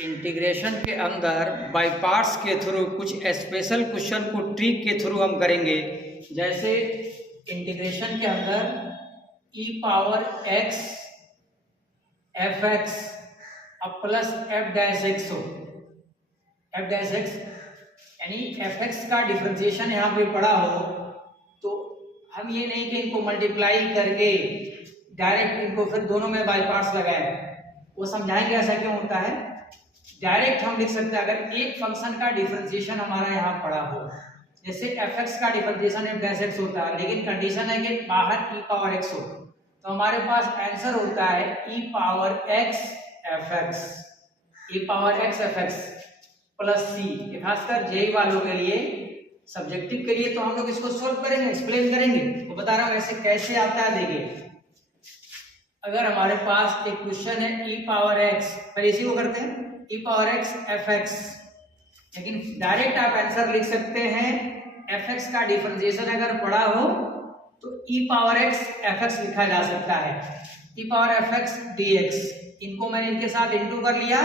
Integration के अंदर by parts के थ्रू कुछ स्पेशल क्वेश्चन को ट्रिक के थ्रू हम करेंगे। जैसे इंटीग्रेशन के अंदर e power x F X अब प्लस एफ डैश एक्स हो, एफ डैश एक्स यानी एफ एक्स का डिफरेंशिएशन यहाँ पे पड़ा हो तो हम ये नहीं कि इनको मल्टीप्लाई करके डायरेक्ट इनको फिर दोनों में बाय पार्ट्स लगाए, वो समझाएंगे ऐसा क्यों होता है। डायरेक्ट हम लिख सकते हैं अगर एक फंक्शन का डिफरेंशिएशन हमारा यहाँ पड़ा हो, जैसे एफ एक्स का डिफरेंशिएशन एफ डैश एक्स होता है, लेकिन कंडीशन है कि बाहर ई पावर एक्स हो, तो हमारे पास आंसर होता है E power X F X, E power X F X plus C. खासकर जेई वालों के लिए, सब्जेक्टिव के लिए तो हम लोग इसको सोल्व करेंगे, एक्सप्लेन करेंगे, तो बता रहा हूँ ऐसे कैसे आता है। देखिए अगर हमारे पास एक क्वेश्चन है ई पावर एक्स, पहले इसी को करते हैं E power X F x, लेकिन डायरेक्ट आप आंसर लिख सकते हैं एफ एक्स का डिफरेंशिएशन अगर पड़ा हो तो E power X F X लिखा जा सकता है, E power F X D X. इनको मैंने इनके साथ इंटू कर लिया,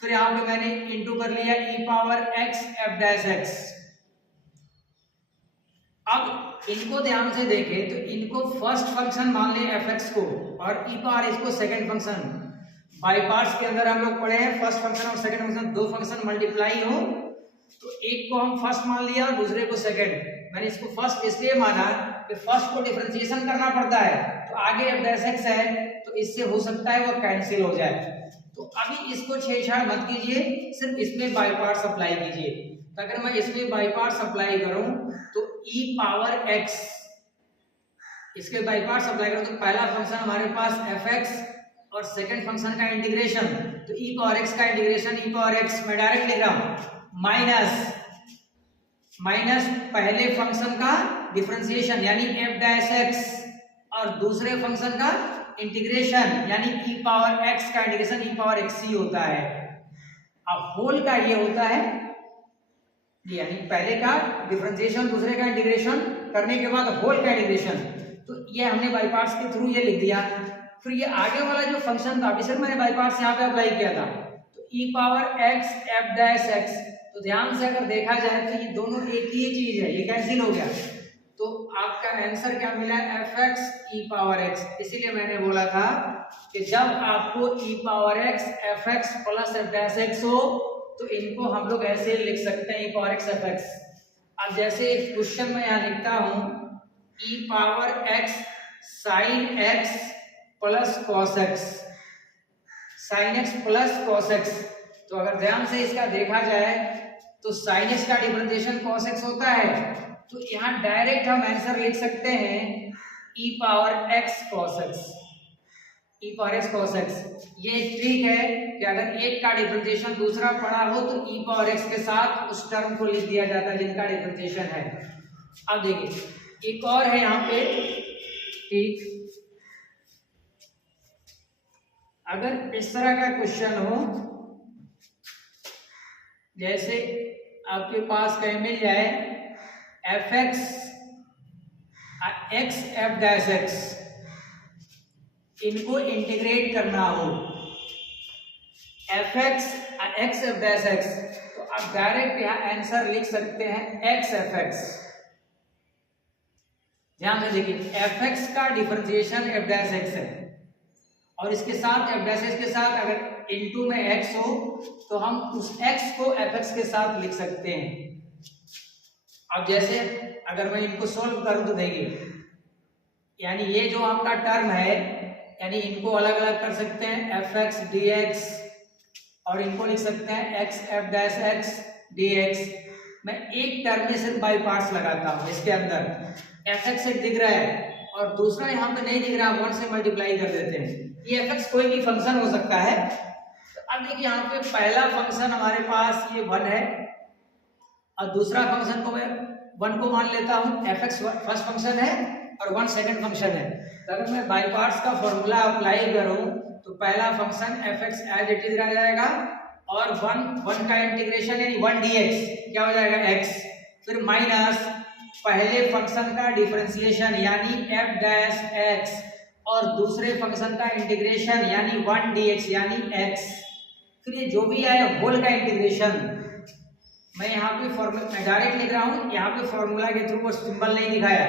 फिर यहाँ पे मैंने इंटू कर लिया E power X F dash X. अब इनको ध्यान से देखें तो इनको फर्स्ट फंक्शन मान लें एफ एक्स को और ई पावर इसको सेकंड फंक्शन। बाय पार्ट्स के अंदर हम लोग पढ़े हैं फर्स्ट फंक्शन और सेकंड फंक्शन, दो फंक्शन मल्टीप्लाई हो तो एक को हम फर्स्ट मान लिया और दूसरे को सेकंड। मैंने इसको फर्स्ट इसलिए माना कि फर्स्ट को डिफरेंशिएशन करना पड़ता है, तो आगे एफ डैश एक्स है तो इससे हो सकता है वो कैंसिल हो जाए, तो अभी इसको छेड़छाड़ मत कीजिए, सिर्फ इसमें बाय पार्ट्स अप्लाई कीजिए। तो अगर मैं इसमें बाय पार्ट्स अप्लाई करूं तो ई पावर एक्स, इसके बाय पार्ट्स अप्लाई करूं तो पहला फंक्शन हमारे पास एफ एक्स और सेकंड फंक्शन का इंटीग्रेशन, तो ई पावर एक्स का इंटीग्रेशन ई पावर एक्स मैं डायरेक्ट लिख रहा हूं माइनस माइनस पहले फंक्शन का डिफरेंशिएशन यानी एफ डैश एक्स और दूसरे फंक्शन का इंटीग्रेशन यानी ई पावर एक्स का इंटीग्रेशन ई पावर एक्स ही होता है। अब होल का ये होता है, यानी पहले का डिफरेंशिएशन दूसरे का इंटीग्रेशन करने के बाद होल का इंटीग्रेशन, तो ये हमने बाय पार्ट्स के थ्रू ये लिख दिया। फिर ये आगे वाला जो फंक्शन था, अभी सिर्फ मैंने बाय पार्ट्स यहाँ पे अप्लाई किया था, तो E power X F dash X, तो ध्यान से अगर देखा जाए तो ये दोनों एक ही चीज है, ये कैंसिल हो गया, तो आपका आंसर क्या मिला F X E power X. इसीलिए मैंने बोला था कि जब आपको E power X F X plus F dash X हो तो इनको हम लोग ऐसे लिख सकते हैं E power X F X. अब जैसे एक क्वेश्चन में यहाँ लिखता हूं E power X sine X plus cos X, sine X plus cos X, तो अगर ध्यान से इसका देखा जाए तो साइन एक्स का डिफरेंशिएशन कॉस एक्स होता है, तो यहाँ डायरेक्ट हम आंसर लिख सकते हैं E power x cos x, E power x cos x. ये ट्रिक है कि अगर एक का डिफरेंशिएशन दूसरा पड़ा हो तो ई पावर एक्स के साथ उस टर्म को लिख दिया जाता है जिनका डिफरेंशिएशन है। अब देखिए एक और है यहाँ पे ट्रिक, अगर इस तरह का क्वेश्चन हो, जैसे आपके पास कहीं मिल जाए F x x F dash x, इनको इंटीग्रेट करना हो F x x F dash X, तो आप डायरेक्ट यहाँ आंसर लिख सकते हैं एक्स एफ एक्स। ध्यान से देखिए एफ एक्स का डिफरेंशिएशन एफ डैश एक्स है और इसके साथ एफ डैश एक्स के साथ अगर इनटू में एक्स हो तो हम उस एक्स को एफ एक्स के साथ लिख सकते हैं। अब जैसे अगर मैं इनको सोल्व करूं तो देखिए, यानी ये जो आपका टर्म है, यानी इनको अलग अलग कर सकते हैं एफ एक्स डी एक्स और इनको लिख सकते हैं x F dash x D x. मैं एक टर्म में सिर्फ बाय पार्ट्स लगाता हूं, इसके अंदर एफ एक्स एक दिख रहा है और दूसरा यहाँ पे नहीं दिख रहा, वन से मल्टीप्लाई कर देते हैं। ये एफ एक्स कोई भी फंक्शन हो सकता है। तो अब देखिए यहाँ पे पहला फंक्शन हमारे पास ये वन है और दूसरा फंक्शन को मैं वन को मान लेता हूँ, एफ एक्स फर्स्ट फंक्शन है और वन सेकंड फंक्शन है। तो अगर मैं बाय पार्ट्स का फॉर्मूला अप्लाई करूँ तो पहला function f x as it is रह जाएगा और वन का इंटीग्रेशन यानी वन डी एक्स क्या हो जाएगा एक्स, फिर माइनस पहले फंक्शन का डिफरेंशिएशन यानी एफ डैश एक्स और दूसरे फंक्शन का इंटीग्रेशन यानी वन डी एक्स यानी एक्स, फिर ये जो भी आया होल का इंटीग्रेशन, मैं यहाँ पे फॉर्मूला डायरेक्ट लिख रहा हूँ, यहाँ पे फॉर्मूला के थ्रू वो सिंबल नहीं दिखाया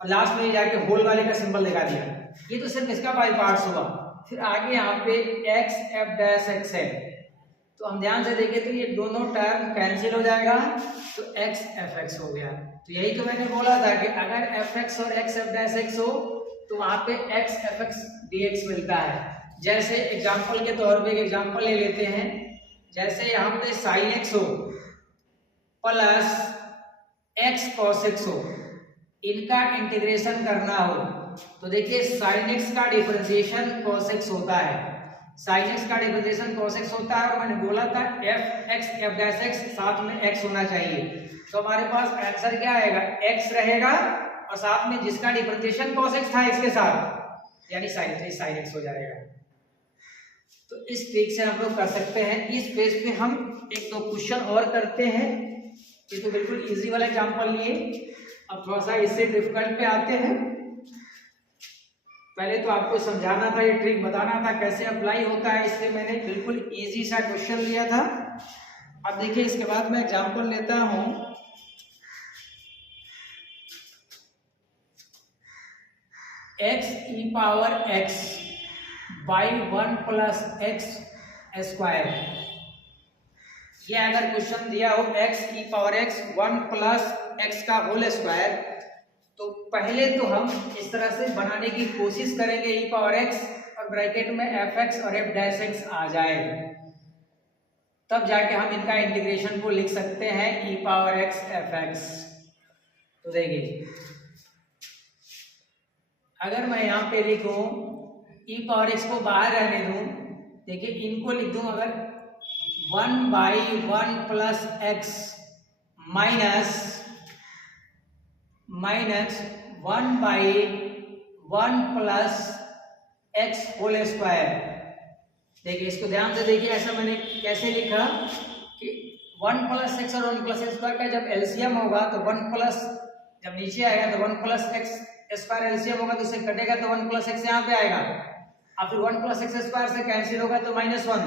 और लास्ट में जाके होल वाले का सिंबल दिखा दिया। ये तो सिर्फ इसका बाई पार्ट्स हुआ। फिर आगे यहाँ पे एक्स एफ डैश एक्स है, तो हम ध्यान से देखें तो ये दोनों टर्म कैंसिल हो जाएगा, तो एक्स एफ एक्स हो गया। तो यही तो मैंने बोला था कि अगर एफ एक्स और एक्स एफ डैश एक्स हो तो वहाँ पे x F X D x मिलता है। जैसे एग्जाम्पल के तौर पे एक एग्जाम्पल ले लेते हैं, जैसे यहाँ पे साइन एक्स हो प्लस एक्स कॉस एक्स हो, इनका इंटीग्रेशन करना हो तो देखिए साइन एक्स का डिफरेंशिएशन कॉस एक्स होता है, साइन एक्स का डिफरेंशिएशन कॉस एक्स होता है, और मैंने बोला था F x F dash x साथ में एक्स होना चाहिए। तो हमारे पास आंसर क्या आएगा, एक्स रहेगा और साथ में जिसका डिफरेंशिएशन कॉस एक्स था इसके साथ, यानी साइन एक्स हो जाएगा। तो इस ट्रिक से हम लोग कर सकते हैं। इस पेज पे हम एक दो क्वेश्चन और करते हैं। ये तो बिल्कुल इजी वाला एग्जांपल लिए, अब थोड़ा सा इससे डिफिकल्ट पे आते हैं। पहले तो आपको समझाना था, ये ट्रिक बताना था कैसे अप्लाई होता है, इसलिए मैंने बिल्कुल इजी सा क्वेश्चन लिया था। अब देखिए इसके बाद मैं एग्जांपल लेता हूं, x E power x by 1 plus x square. ये अगर क्वेश्चन दिया हो x E power x 1 plus x का होल स्क्वायर, तो पहले तो हम इस तरह से बनाने की कोशिश करेंगे ई पावर एक्स और ब्रैकेट में एफ एक्स और एफ डैश एक्स आ जाए, तब जाके हम इनका इंटीग्रेशन को लिख सकते हैं E power X F x. तो देखिए अगर मैं यहाँ पे लिखूं ई पावर एक्स को बाहर रहने दूं, देखिए इनको लिख दूं अगर 1 by 1 plus x minus 1 by 1 plus x whole square. देखिए इसको ध्यान से देखिए, ऐसा मैंने कैसे लिखा कि 1 प्लस एक्स और 1 प्लस एक्स स्क्वायर का जब एलसीएम होगा तो 1 प्लस, जब नीचे आएगा तो 1 प्लस एक्स स्क्वायर एलसीएम होगा तो इसे कटेगा तो 1 प्लस एक्स यहाँ पे आएगा, और फिर 1 प्लस एक्स स्क्वायर से कैंसिल होगा तो -1,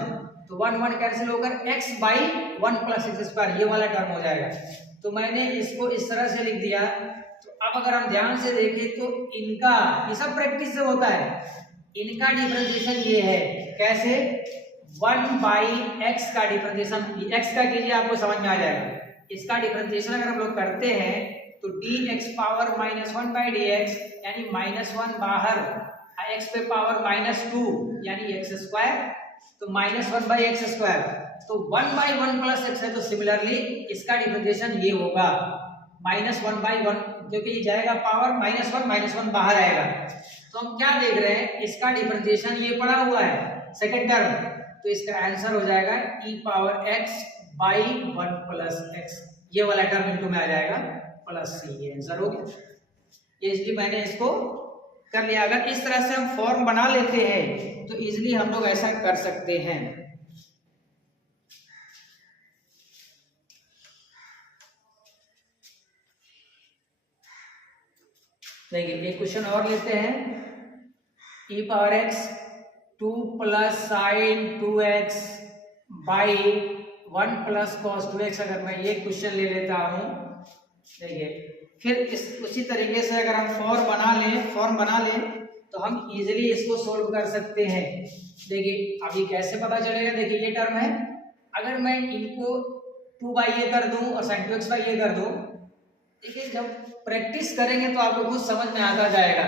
तो 1 कैंसिल होकर x by 1 plus x square ये वाला टर्म हो जाएगा। तो मैंने इसको इस तरह से लिख दिया। तो अब अगर हम ध्यान से देखें तो इनका, ये सब प्रैक्टिस से होता है, इनका डिफरेंशिएशन ये है, कैसे 1 बाई एक्स का डिफरेंशिएशन, x का कीजिए आपको समझ में आ जाएगा। इसका डिफरेंशिएशन अगर हम लोग करते हैं तो dx पावर -1 बाई dx यानी -1 बाहर, x पे पावर -2 यानी x स्क्वायर, तो -1 बाई एक्स स्क्वायर, तो 1 बाई 1 प्लस एक्स है, तो सिमिलरली इसका डिफरेंशिएशन ये होगा -1 बाई 1, क्योंकि ये जाएगा पावर -1 बाहर आएगा। तो हम क्या देख रहे हैं, इसका डिफरेंशिएशन ये पड़ा हुआ है सेकंड टर्म, तो इसका आंसर हो जाएगा e power x by 1 plus x, ये वाला टर्म इनटू में आ जाएगा प्लस सी, ये आंसर हो गया। ये इसलिए मैंने इसको कर लिया। अगर इस तरह से हम फॉर्म बना लेते हैं तो इजीली हम लोग ऐसा कर सकते हैं। देखिए एक क्वेश्चन और लेते हैं, e power x 2 plus sign 2x by 1 plus cos 2x, अगर मैं ये क्वेश्चन ले लेता हूं, देखिए फिर उसी तरीके से अगर हम फॉर्म बना लें तो हम इजीली इसको सोल्व कर सकते हैं। देखिए अभी कैसे पता चलेगा, देखिए ये टर्म है, अगर मैं इनको 2 बाई ये कर दूं और sin 2x बाई ये कर दूं, देखिए जब प्रैक्टिस करेंगे तो आपको खुद समझ में आता जाएगा,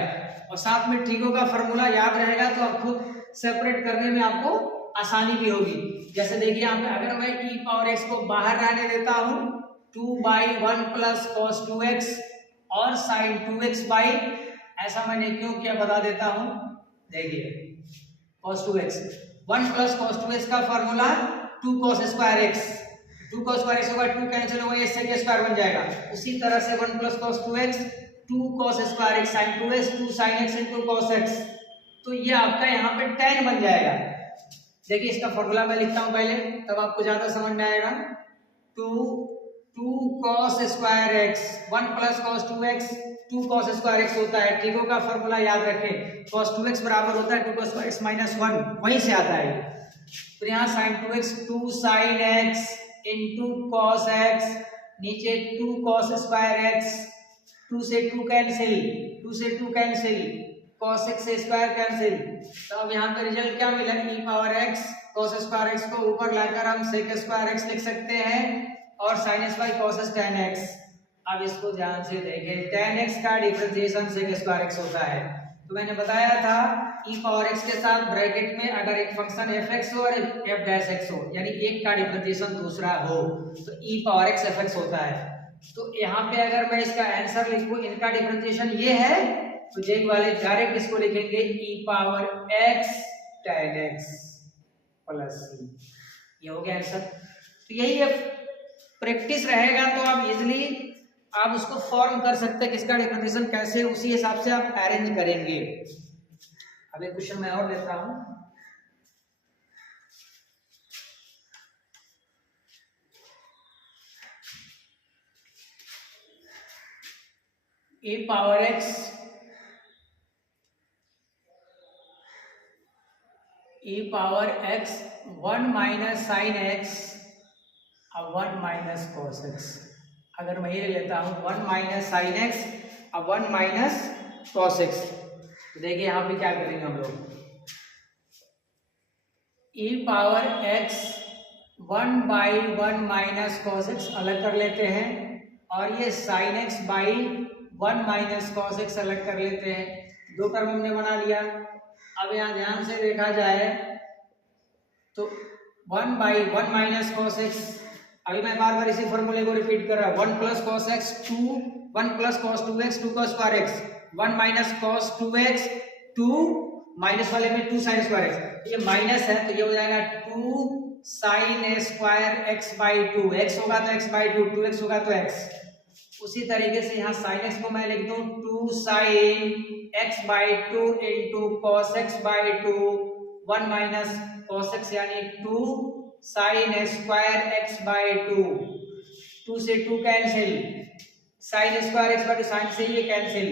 और साथ में ट्रिको का फॉर्मूला याद रहेगा तो आप खुद सेपरेट करने में आपको आसानी भी होगी। जैसे देखिए यहाँ पे अगर मैं e पावर x को बाहर रहने देता हूँ 2 बाई 1 प्लस कॉस 2x और साइन 2x बाई, ऐसा मैंने क्यों किया बता देता हूं। देखिए cos 2x 1 plus cos 2x का formula 2 cos square x, 2 cos square x होगा 2 कैंसिल होगा, ये sec स्क्वायर बन जाएगा। उसी तरह से 1 plus cos 2x 2 cos square x sin 2x 2 sin x into cos x, तो ये आपका यहाँ पे tan बन जाएगा। देखिए इसका फॉर्मूला मैं लिखता हूं पहले, तब आपको ज्यादा समझ में आएगा। 2 cos square x 1 plus cos 2x 2 cos square x होता है। ट्रिको का फॉर्मूला याद रखें, cos 2x बराबर होता है 2 cos स्क्वायर x -1, वहीं से आता है। फिर यहाँ sine 2x 2 sine x into cos x, नीचे 2 कॉस स्क्वायर x, 2 से 2 कैंसिल, 2 से 2 कैंसिल, cos x से स्क्वायर कैंसिल। तो अब यहाँ पे रिजल्ट क्या मिला, e power x cos square x को ऊपर लाकर हम sec स्क्वायर x लिख सकते हैं और sin s by cos s tan x। अब इसको ध्यान से देखें, tan x का डिफरेंशिएशन sec स्क्वायर x होता है। तो मैंने बताया था e पावर x के साथ ब्रैकेट में अगर एक फंक्शन fx हो और f डैश x हो, यानी एक का डिफरेंशिएशन दूसरा हो, तो e पावर x fx होता है। तो यहाँ पे अगर मैं इसका आंसर लिखूं, इनका डिफरेंशिएशन ये है, तो जेग वाले डायरेक्ट इसको लिखेंगे e power x tan x plus c। ये हो गया आंसर। तो यही है, प्रैक्टिस रहेगा तो आप इजीली आप उसको फॉर्म कर सकते हैं, किसका डिफरेंशिएशन कैसे, उसी हिसाब से आप अरेंज करेंगे। अब एक क्वेश्चन मैं और लेता हूं। A power x 1 minus sine x और 1 माइनस कॉस x। अगर मैं ये लेता हूं 1 माइनस साइन x और 1 माइनस कॉस x, तो देखिए यहाँ पे क्या करेंगे हम लोग, e power x 1 by 1 minus cos x अलग कर लेते हैं और ये sine x by 1 minus cos x अलग कर लेते हैं। दो टर्म हमने बना लिया। अब यहाँ ध्यान से देखा जाए तो 1 बाई 1 माइनस कॉस x, अभी मैं बार बार इसी फॉर्मूले को रिपीट कर रहा हूँ, 1 plus cos x 2, 1 plus cos 2x 2 cos square x, 1 minus cos 2x 2 minus वाले में 2 साइन स्क्वायर x, ये माइनस है तो ये हो जाएगा 2 sign square x by 2, x होगा तो x बाई 2, 2x होगा तो x। उसी तरीके से यहाँ साइन x को मैं लिख दूं 2 sine x by 2 into cos x by 2, 1 minus cos x यानी 2 साइन स्क्वायर x बाई 2, 2 से 2 cancel, sine square x by 2 sine से ये कैंसिल।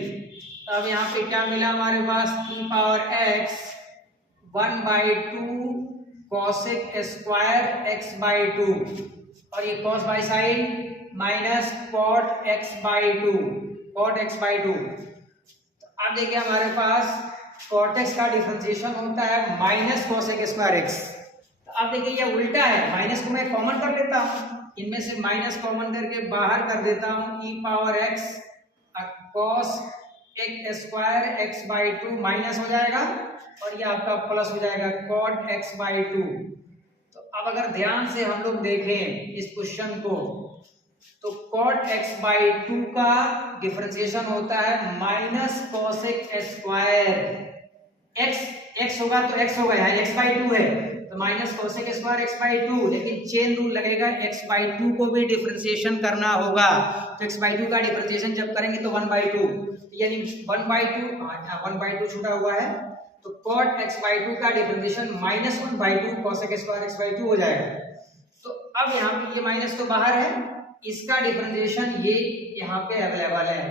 तो अब यहाँ पे क्या मिला हमारे पास, e power x 1 by 2 cosec square x by 2 और ये cos by sine minus cot x by 2, cot x by 2। तो अब देखिए हमारे पास कॉट x का डिफरेंशिएशन होता है माइनस कॉसेक स्क्वायर x। तो अब देखिए ये उल्टा है, माइनस को मैं कॉमन कर लेता हूँ, इनमें से माइनस कॉमन करके बाहर कर देता हूँ, e पावर x कॉस एक स्क्वायर x बाई 2 माइनस हो जाएगा और ये आपका प्लस हो जाएगा कॉट x बाई 2। तो अब अगर ध्यान से हम लोग देखें इस क्वेश्चन को, तो cot x बाई 2 का डिफरेंशिएशन होता है माइनस कॉसेक स्क्वायर x होगा तो x होगा, यहाँ x बाई 2 है तो minus cosec square x by 2, लेकिन चेन रूल लगेगा x बाई 2 को भी डिफरेंशिएशन करना होगा। तो x बाई 2 का डिफरेंशिएशन जब करेंगे तो 1 बाई 2, यानी 1 बाई 2, 1 बाई 2 छूटा हुआ है, तो cot x बाई 2 का differentiation minus 1 by 2 cosec square x by 2 हो जाएगा। तो अब यहाँ पे ये माइनस तो बाहर है, इसका डिफरेंशिएशन ये यहाँ पे अवेलेबल है।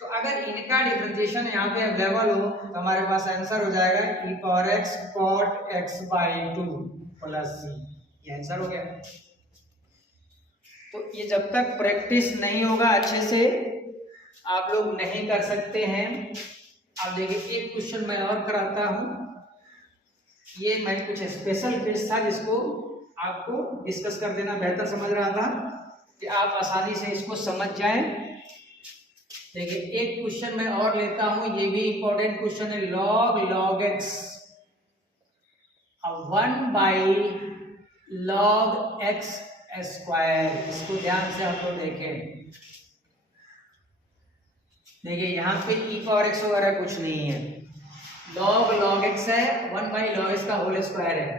तो अगर इनका डिफरेंशिएशन यहाँ पे अवेलेबल हो तो हमारे पास आंसर हो जाएगा e power x cot x by 2 plus c, ये आंसर हो गया। तो ये जब तक प्रैक्टिस नहीं होगा अच्छे से आप लोग नहीं कर सकते हैं। अब देखिए एक क्वेश्चन मैं और कराता हूँ, ये मैं कुछ स्पेशल केस था जिसको आपको डिस्कस कर देना बेहतर समझ रहा था कि आप आसानी से इसको समझ जाएं। देखिए एक क्वेश्चन मैं और लेता हूं, ये भी इंपॉर्टेंट क्वेश्चन है, log x 1 by log x square. इसको ध्यान से हम लोग देखें। देखिए यहाँ पे e पावर x वगैरह कुछ नहीं है, log x है, 1 बाई log x का होल स्क्वायर है,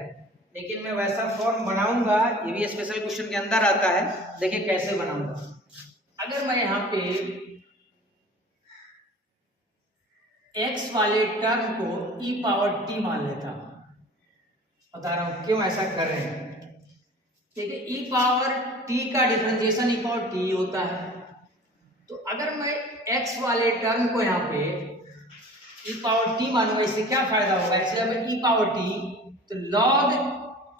लेकिन मैं वैसा फॉर्म बनाऊंगा, ये भी स्पेशल क्वेश्चन के अंदर आता है। देखिए कैसे बनाऊंगा। अगर मैं यहाँ पे x वाले टर्म को e पावर t मान लेता हूं, बता रहा हूं क्यों ऐसा कर रहे हैं। ठीक है, e पावर t का डिफरेंशिएशन e पावर t होता है। तो अगर मैं x वाले टर्म को यहाँ पे e पावर t मानूंगा, इससे क्या फायदा होगा, एक्चुअली e पावर t तो log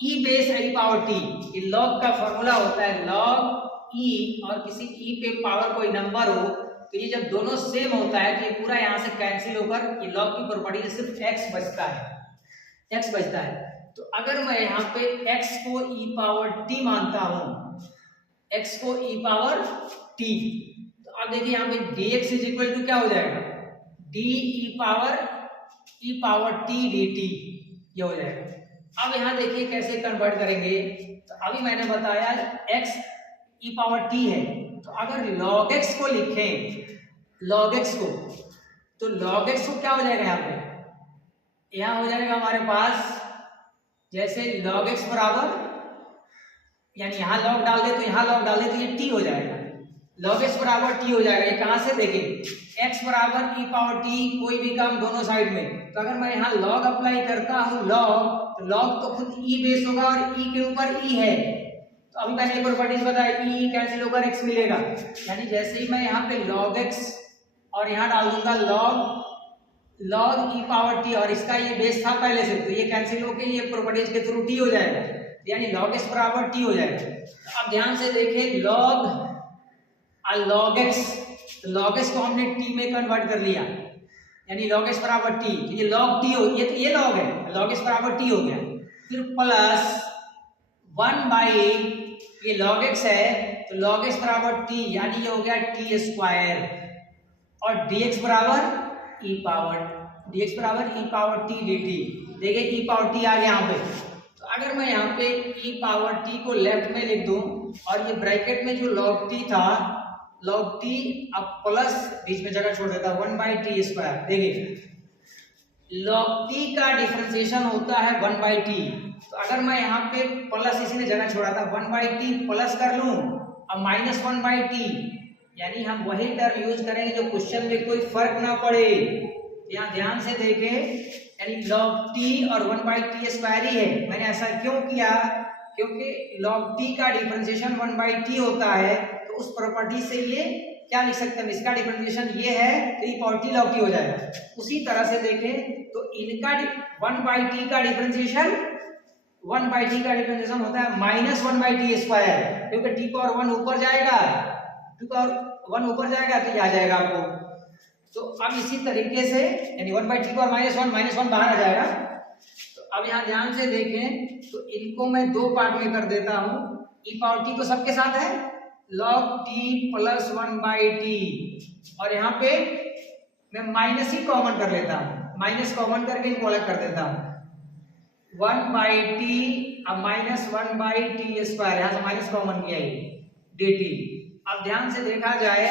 ई बेस आई पावर टी, ये लॉग का फॉर्मूला होता है लॉग ई, और किसी ई पे पावर कोई नंबर हो तो ये जब दोनों सेम होता है तो ये पूरा यहाँ से कैंसिल होकर ये लॉग की प्रॉपर्टी सिर्फ एक्स बचता है, एक्स बचता है। तो अगर मैं यहाँ पे x को e पावर t मानता हूँ, x को e पावर t, तो अब देखिए यहाँ पे dx इज इक्वल टू क्या हो जाएगा, d e power t dt, ये हो जाएगा। अब यहाँ देखिए कैसे कन्वर्ट करेंगे, तो अभी मैंने बताया x e पावर t है, तो अगर log x को लिखें, log x को, तो log x को क्या हो जाएगा, यहाँ पे यहाँ हो जाएगा हमारे पास जैसे log x बराबर, यानी यहाँ log डाल दे तो यहाँ log डाल दे तो ये t हो जाएगा, log x बराबर t हो जाएगा। ये कहाँ से देखें, x बराबर e पावर t, कोई भी काम दोनों साइड में, तो अगर मैं यहाँ log अप्लाई करता हूँ log, तो log तो खुद e बेस होगा और e के ऊपर e है, तो अभी मैंने ये प्रॉपर्टीज बताया, e कैंसिल होकर x मिलेगा, यानी जैसे ही मैं यहाँ पे log x और यहाँ डाल दूंगा log e पावर t, और इसका ये बेस था पहले से, तो ये कैंसिल होकर ये प्रॉपर्टीज के थ्रू t हो जाएगा, यानी log x बराबर t हो जाएगा। तो अब ध्यान से देखें log x, तो log x को हमने t में कन्वर्ट कर लिया, यानी log x बराबर t, तो ये log t हो, ये log है, log x बराबर t हो गया, फिर प्लस 1 बाई ये log x है, तो log x बराबर t, यानी ये हो गया t स्क्वायर, और dx बराबर e पावर t dt। देखिए e पावर t आ गया यहाँ पे, तो अगर मैं यहाँ पे e पावर t को लेफ्ट में लिख दूं और ये ब्रैकेट में जो log t था, log t अब प्लस बीच में जगह छोड़ देता 1 बाई टी स्क्वायर। देखिए log t का डिफरेंशिएशन होता है 1 बाई टी, तो अगर मैं यहाँ पे प्लस इसी ने जगह छोड़ा था 1 बाई टी प्लस कर लूं, अब माइनस 1 बाई टी, यानी हम वही टर्म यूज करेंगे जो क्वेश्चन में कोई फर्क ना पड़े। यहाँ ध्यान से देखें, यानी log t और 1 बाई टी स्क्वायर ही है। मैंने ऐसा क्यों किया, क्योंकि log t का डिफरेंशिएशन 1 बाई टी होता है, तो उस प्रॉपर्टी से ये क्या लिख सकते हैं, इसका डिफरेंशिएशन ये है तो e power t log t हो जाएगा। उसी तरह से देखें तो इनका 1 बाई टी का डिफरेंशिएशन होता है माइनस 1 बाई टी स्क्वायर, क्योंकि t पावर 1 ऊपर जाएगा, t पावर 1 ऊपर जाएगा तो ये आ जाएगा आपको। तो अब इसी तरीके से यानी 1 by T power minus one बाहर आ जाएगा। तो अब यहाँ ध्यान से देखें, तो इनको मैं दो पार्ट में कर देता हूँ, e पावर t को सबके साथ है log t plus 1 by T, और यहाँ पे मैं माइनस ही कॉमन कर लेता हूँ, माइनस कॉमन करके इनको अलग कर देता हूँ, 1 बाई टी अब माइनस 1 बाई टी स्क्वायर, यहाँ से माइनस कॉमन किया dt। अब ध्यान से देखा जाए,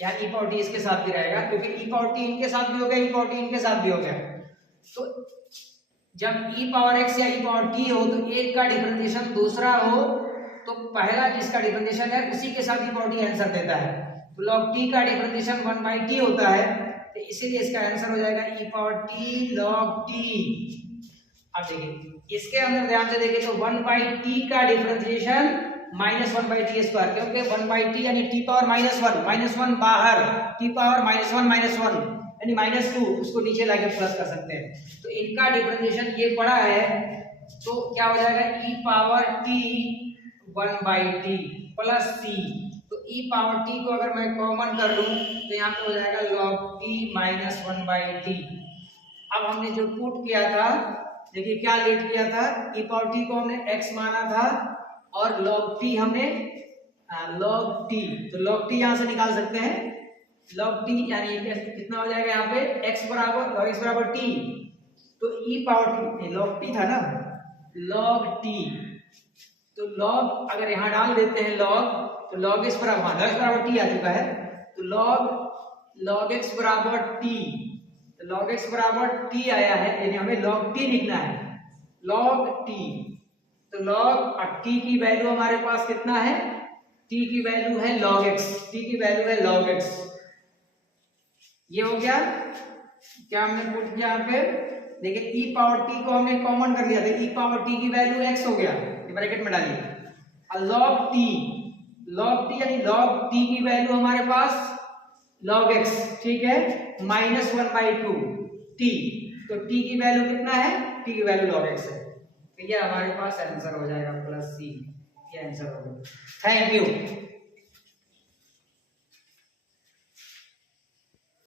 यहाँ e पावर t इसके साथ भी रहेगा, क्योंकि e पावर t इनके साथ भी हो गया, e पावर t इनके साथ भी हो गया। तो जब e पावर x या e पावर t हो तो एक का डिफरेंशिएशन दूसरा हो, तो पहला जिसका डिफरेंशिएशन है उसी के साथ e पावर t आंसर देता है। तो log t का डिफरेंशिएशन 1 बाई t होता है, तो इसीलिए इसका आंसर हो जाएगा e power t log t। अब देखिए इसके अंदर ध्यान से देखिए, तो 1 बाई t का differentiation minus 1 by T square, क्योंकि 1 बाई टी यानी टी पावर माइनस वन बाहर, टी पावर माइनस वन यानी -2, उसको नीचे लाके प्लस कर सकते हैं। तो इनका डिफरेंशिएशन ये पड़ा है, तो क्या हो जाएगा e power t 1 by T plus c। तो e पावर t को अगर मैं कॉमन कर लूं तो यहाँ पे हो जाएगा log t minus 1 by T. अब हमने जो पुट किया था, देखिए क्या लेट किया था, e पावर t को हमने x माना था और log t हमने log t, तो log t यहाँ से निकाल सकते हैं, log t यानी कितना हो जाएगा यहाँ पे x बराबर t, तो e power t log t था ना, log t, तो log अगर यहाँ डाल देते हैं log, तो log x बराबर t आ चुका है, तो log x बराबर t, तो log x बराबर t आया है, यानी हमें log t लिखना है, log t। तो log t की वैल्यू हमारे पास कितना है, t की वैल्यू है log x, t की वैल्यू है log x। ये हो गया, क्या हमने पुट किया यहाँ पे, देखिए e पावर t को हमने कॉमन कर लिया था, e पावर t की वैल्यू x हो गया, ये ब्रैकेट में डालिए, और log t यानी log t की वैल्यू हमारे पास log x, ठीक है, -1/2 t, तो t की वैल्यू कितना है, t की वैल्यू log x है। तो ये हमारे पास आंसर हो जाएगा प्लस सी, ये आंसर होगा। Thank you.